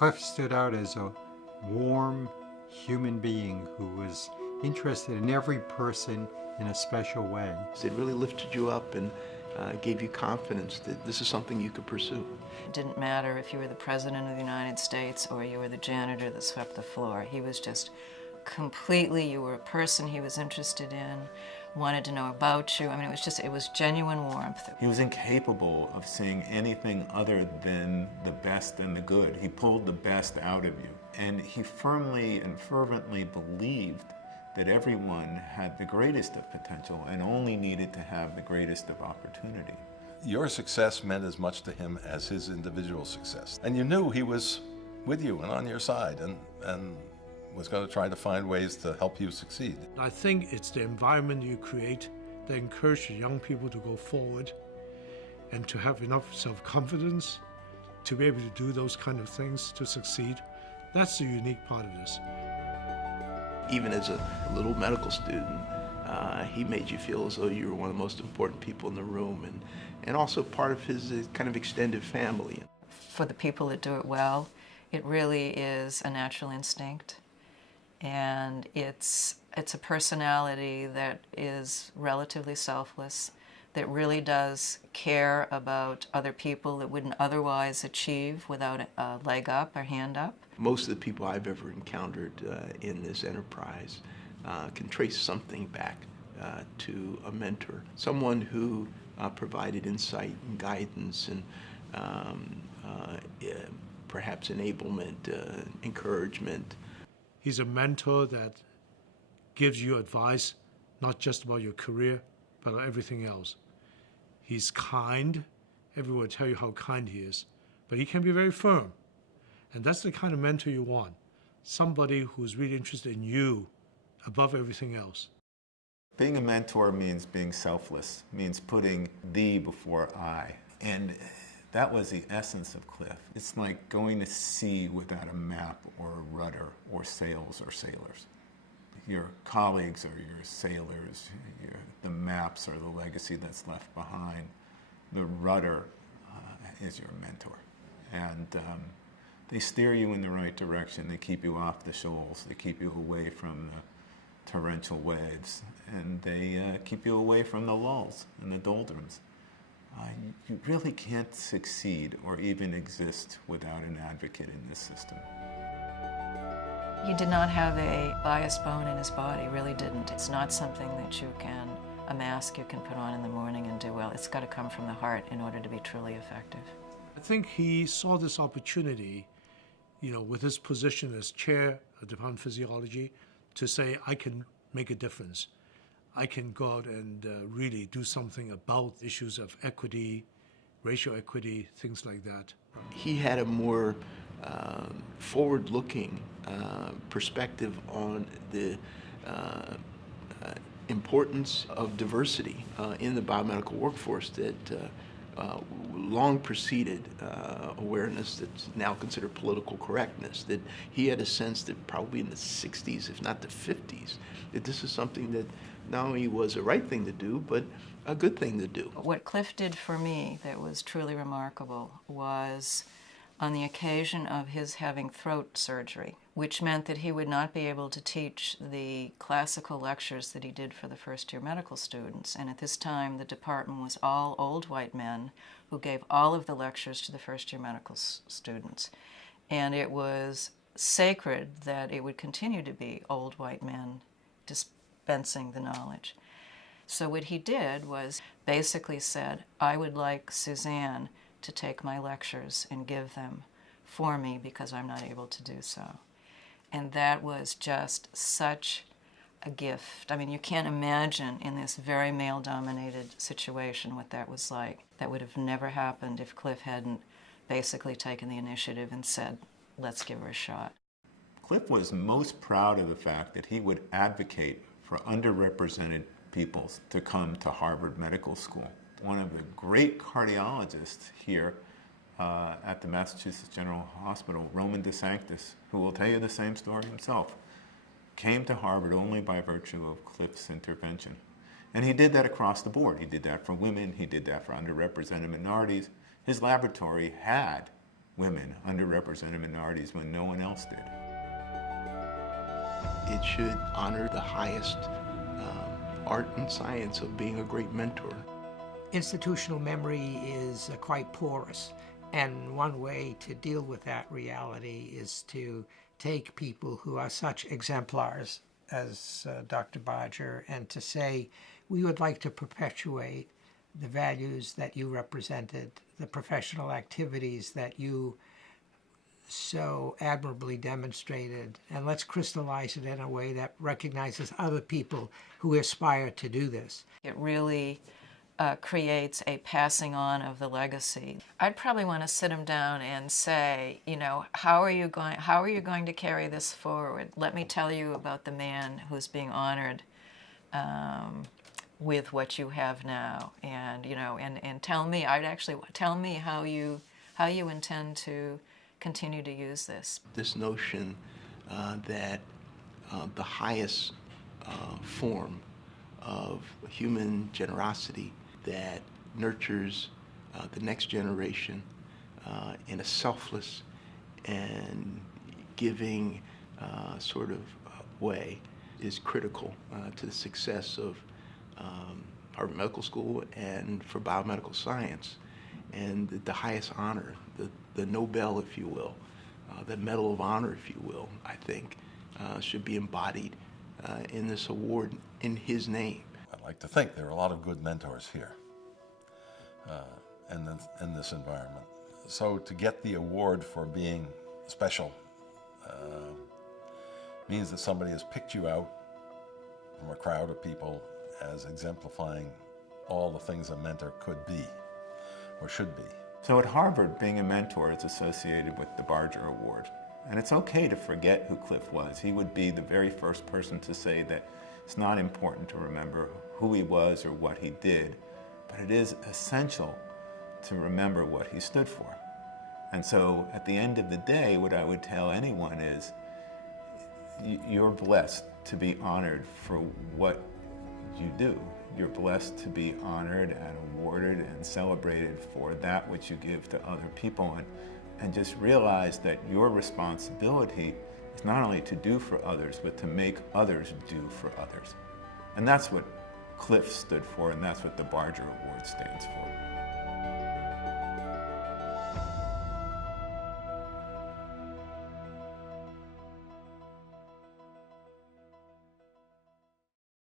Cliff stood out as a warm human being who was interested in every person in a special way. It really lifted you up and gave you confidence that this is something you could pursue. It didn't matter if you were the President of the United States or you were the janitor that swept the floor. He was just completely, you were a person he was interested in, wanted to know about you. I mean, it was genuine warmth. He was incapable of seeing anything other than the best and the good. He pulled the best out of you. And he firmly and fervently believed that everyone had the greatest of potential and only needed to have the greatest of opportunity. Your success meant as much to him as his individual success. And you knew he was with you and on your side and was going to try to find ways to help you succeed. I think it's the environment you create that encourages young people to go forward and to have enough self-confidence to be able to do those kind of things to succeed. That's the unique part of this. Even as a little medical student, he made you feel as though you were one of the most important people in the room and also part of his kind of extended family. For the people that do it well, it really is a natural instinct. And it's a personality that is relatively selfless, that really does care about other people that wouldn't otherwise achieve without a leg up or hand up. Most of the people I've ever encountered in this enterprise can trace something back to a mentor, someone who provided insight and guidance and perhaps enablement, encouragement. He's a mentor that gives you advice, not just about your career, but on everything else. He's kind. Everyone will tell you how kind he is, but he can be very firm. And that's the kind of mentor you want. Somebody who's really interested in you above everything else. Being a mentor means being selfless, means putting thee before I. And that was the essence of Cliff. It's like going to sea without a map or a rudder or sails or sailors. Your colleagues are your sailors. The maps are the legacy that's left behind. The rudder is your mentor. And they steer you in the right direction. They keep you off the shoals. They keep you away from the torrential waves. And they keep you away from the lulls and the doldrums. You really can't succeed or even exist without an advocate in this system. He did not have a biased bone in his body, really didn't. It's not something that you can, a mask you can put on in the morning and do well. It's got to come from the heart in order to be truly effective. I think he saw this opportunity, with his position as chair of the Department of Physiology, to say, I can make a difference. I can go out and really do something about issues of equity, racial equity, things like that. He had a more forward-looking perspective on the importance of diversity in the biomedical workforce that long preceded awareness that's now considered political correctness, that he had a sense that probably in the 60s, if not the 50s, that this is something that not only was a right thing to do, but a good thing to do. What Cliff did for me that was truly remarkable was on the occasion of his having throat surgery, which meant that he would not be able to teach the classical lectures that he did for the first-year medical students. And at this time, the department was all old white men who gave all of the lectures to the first-year medical students. And it was sacred that it would continue to be old white men dispensing the knowledge. So what he did was basically said, I would like Suzanne to take my lectures and give them for me because I'm not able to do so. And that was just such a gift. I mean, you can't imagine in this very male-dominated situation what that was like. That would have never happened if Cliff hadn't basically taken the initiative and said, let's give her a shot. Cliff was most proud of the fact that he would advocate for underrepresented people to come to Harvard Medical School. One of the great cardiologists here at the Massachusetts General Hospital, Roman DeSanctis, who will tell you the same story himself, came to Harvard only by virtue of Cliff's intervention. And he did that across the board. He did that for women, he did that for underrepresented minorities. His laboratory had women, underrepresented minorities when no one else did. It should honor the highest art and science of being a great mentor. Institutional memory is quite porous, and one way to deal with that reality is to take people who are such exemplars as Dr. Barger and to say, we would like to perpetuate the values that you represented, the professional activities that you so admirably demonstrated, and let's crystallize it in a way that recognizes other people who aspire to do this. It really creates a passing on of the legacy. I'd probably want to sit him down and say, you know, how are you going to carry this forward? Let me tell you about the man who's being honored with what you have now, and you know, and tell me. Tell me how you intend to continue to use this. This notion that the highest form of human generosity that nurtures the next generation in a selfless and giving sort of way is critical to the success of Harvard Medical School and for biomedical science. And the highest honor, the Nobel, if you will, the Medal of Honor, if you will, I think, should be embodied in this award in his name. I'd like to think there are a lot of good mentors here in this environment. So to get the award for being special means that somebody has picked you out from a crowd of people as exemplifying all the things a mentor could be or should be. So at Harvard, being a mentor is associated with the Barger Award. And it's okay to forget who Cliff was. He would be the very first person to say that it's not important to remember who he was or what he did, but it is essential to remember what he stood for. And so at the end of the day, what I would tell anyone is, you're blessed to be honored for what you do. You're blessed to be honored and awarded and celebrated for that which you give to other people. And just realize that your responsibility is not only to do for others, but to make others do for others. And that's what Cliff stood for, and that's what the Barger Award stands for.